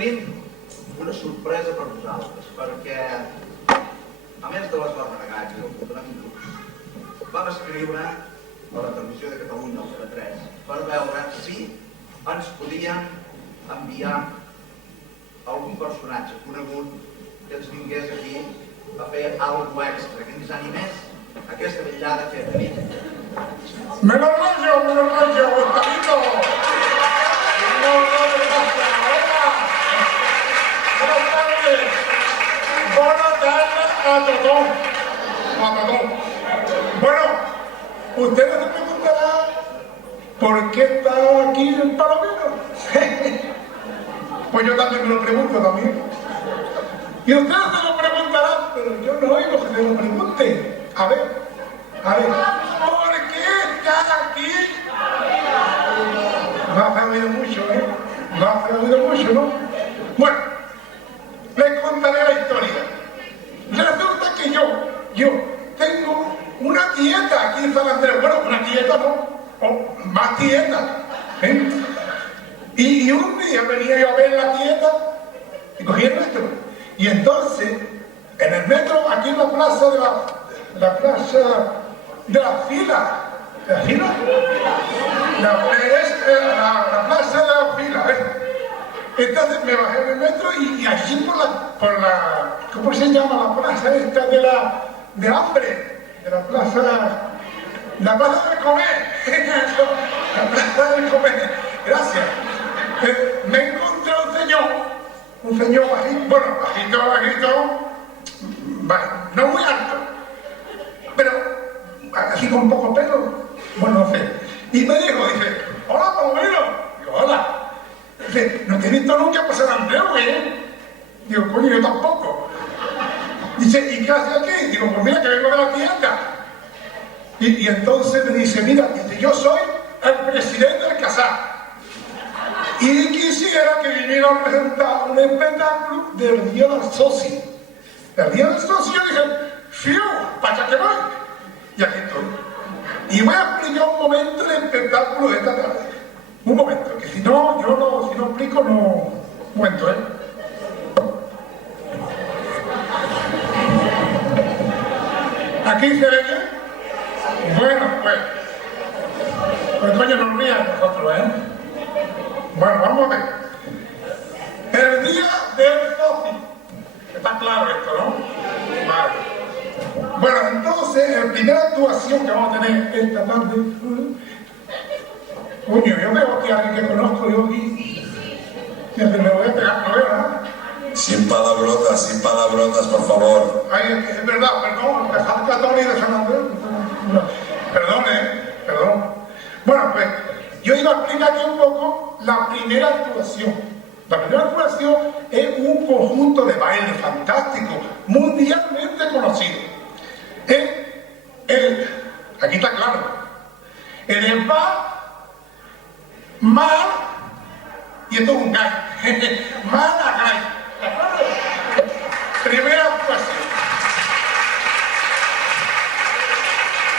tenim una sorpresa per vosaltres, perquè, a més de les barbaragats i el fotonaminus, vam escriure a la televisió de Catalunya, al TV3, per veure si ens podien enviar algun personatge conegut que ens vingués aquí a fer alguna extra, que ens animés aquesta vetllada que tenim. ¡Me lo rollo, Gustavito! Buenas tardes a todos. Bueno, ustedes se preguntarán por qué está aquí el Palomino. Pues yo también me lo pregunto también. Y ustedes se lo preguntarán, pero yo no oigo que se lo pregunten. A ver, ¿por qué está aquí? No has oído mucho, ¿eh? No has oído mucho, ¿no? Bueno, les contaré la historia. Resulta que yo tengo una tienda aquí en San Andrés. Bueno, una tienda no, o más tiendas, ¿eh? Y un día venía yo a ver la tienda y cogí el metro. Y entonces, en el metro, aquí en la plaza de la plaza de la fila. ¿La fila? La plaza de la fila, ¿ves? Entonces me bajé del metro y allí por la ¿cómo se llama la plaza esta de hambre? De la plaza de comer. La plaza de comer. Gracias. Me encontré un señor bajito, bueno, bajito, no muy alto, pero así con poco pelo, bueno, no sé. Y me dice, hola, Palomino. Digo, hola. Dice, no te he visto nunca pasar Andrés, güey. Digo, coño, yo tampoco. Dice, ¿y qué haces aquí? Digo, pues mira, que vengo de la tienda. Y entonces me dice, mira, dice, yo soy el presidente del CASA. Y quisiera que viniera a presentar un espectáculo del Día del Socio. El Día del Socio, yo dije, ¡fiu! ¿Para allá que voy? Y aquí estoy. Y voy a explicar un momento el espectáculo de esta tarde. Un momento, que si no explico, no... Un momento, ¿eh? ¿Aquí se ve bien? Bueno, pues coño, nos rían nosotros, ¿eh? Bueno, vamos a ver. El Día del Socio. Está claro esto, ¿no? Vale. Bueno, entonces, la primera actuación que vamos a tener esta tarde... Coño, yo veo aquí a alguien que conozco, yo aquí... Me voy a pegar, no veo nada. Sin palabrotas, por favor. Ay, es verdad, perdón, de San Católico y de San Andrés. Perdón. Bueno, pues, yo iba a explicar aquí un poco la primera actuación. La primera actuación es un conjunto de baile fantástico, mundialmente conocido. Aquí está claro. En el bar, mal, y esto es un gay. Mal a gay. Primera actuación.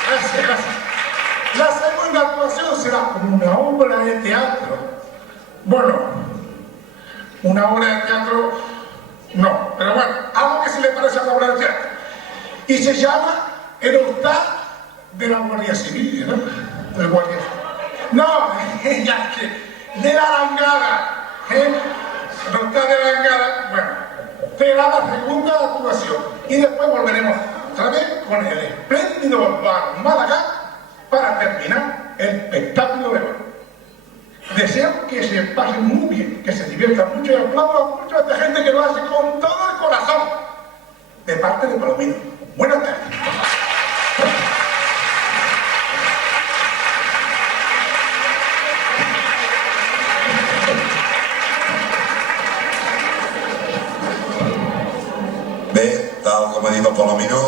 Gracias. La segunda actuación será una obra de teatro. Bueno, una obra de teatro, no, pero bueno, algo que se le parece a una obra de teatro. Y se llama El Hostal de la Guardia Civil, ¿no? Del Guardia Civil. No, ya que, de la Langada, ¿eh? El Hostal de la Langada, bueno, será la segunda actuación. Y después volveremos otra vez con el espléndido bar Málaga para terminar el espectáculo de hoy. Deseo que se pasen muy bien, que se diviertan mucho y aplaudan mucho a esta gente que lo hace con todo el corazón. De parte de Palomino. Buenas tardes. Bé, tal com ha dit el Palomino,